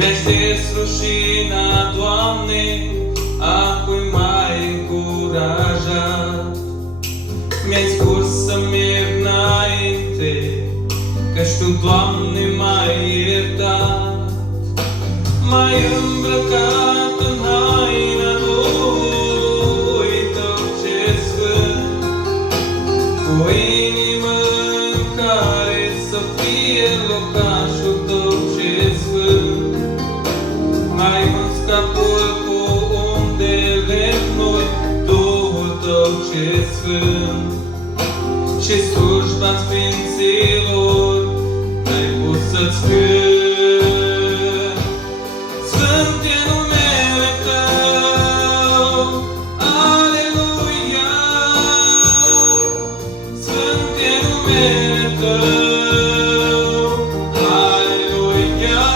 Mi-ai șters rușina, Doamne, acum m-ai încurajat. Mi-ai spus să merg înainte, căci Tu, Doamne, m-ai iertat. M-ai îmbrăcat în haina lui Tău ce sfânt, cu o inimă în care să fie locașul Tău ce sfânt. M-ai uns capul cu un de lemn noi, Duhul Tău ce sfânt, și slujba sfinților n-ai pus să-ți cânt. Sfânt e numele Tău, Aleluia. Sfânt e numele Tău, Aleluia.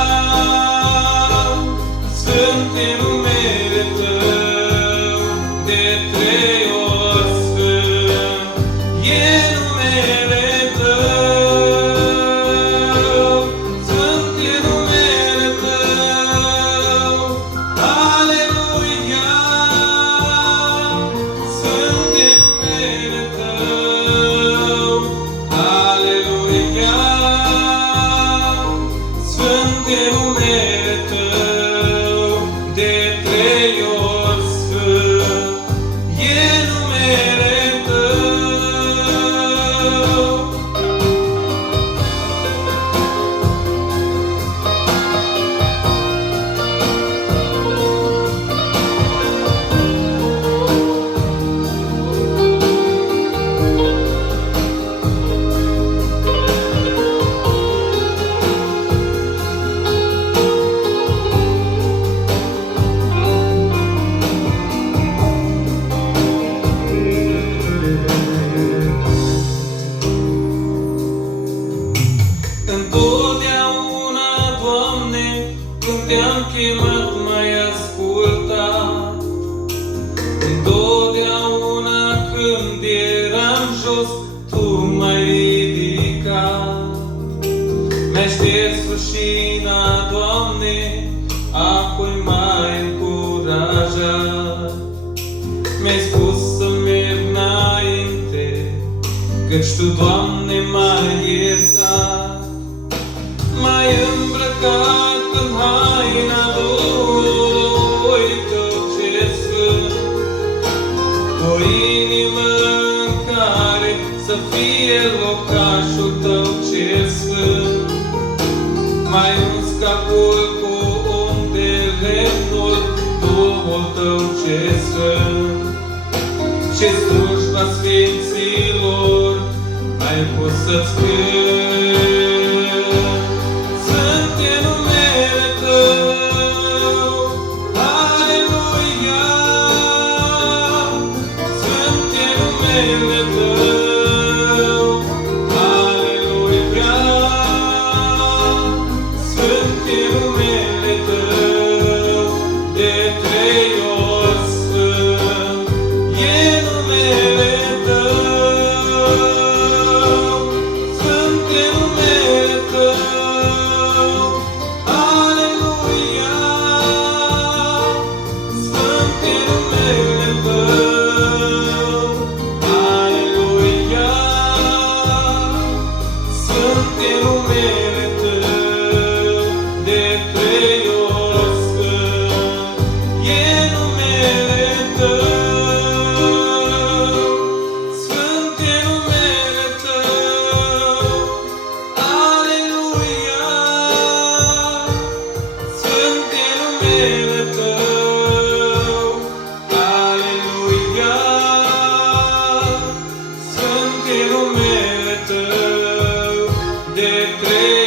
Sfânt e numele Tău, de 3 ori sfânt e numele Tău. Sfânt e numele Tău, Aleluia. Sfânt e numele Tău, Aleluia. Sfânt e numele Tău, de 3 ori sfânt e numele Tău. Întotdeauna, Doamne, când Te-am chemat, m-ai ascultat. Întotdeauna când eram jos, Tu m-ai ridicat. Mi-ai șters rușina, Doamne, apoi m-ai încurajat. Mi-ai spus să merg înainte, căci Tu, Doamne, m-ai iertat. M-ai îmbrăcat în haina lui Tău ce sfânt, cu o inimă în care să fie locașul Tău ce sfânt. M-ai uns capul cu un de lemnul, Duhul Tău ce sfânt, și slujba sfinților n-ai pus să-ți cânt. Sfânt e numele Tău, Aleluia. Sfânt e numele Tău, Aleluia. Sfânt e numele Tău, de 3 ori sfânt e numele Tău. Sfânt e numele Tău, Aleluia. Sfânt e numele Tău, Aleluia. Sfânt e numele Tău, de 3 ori sfânt e numele Tău. Sfânt e numele Tău, Aleluia. Sfânt e numele Tău, Aleluia. Sfânt e numele Tău, de 3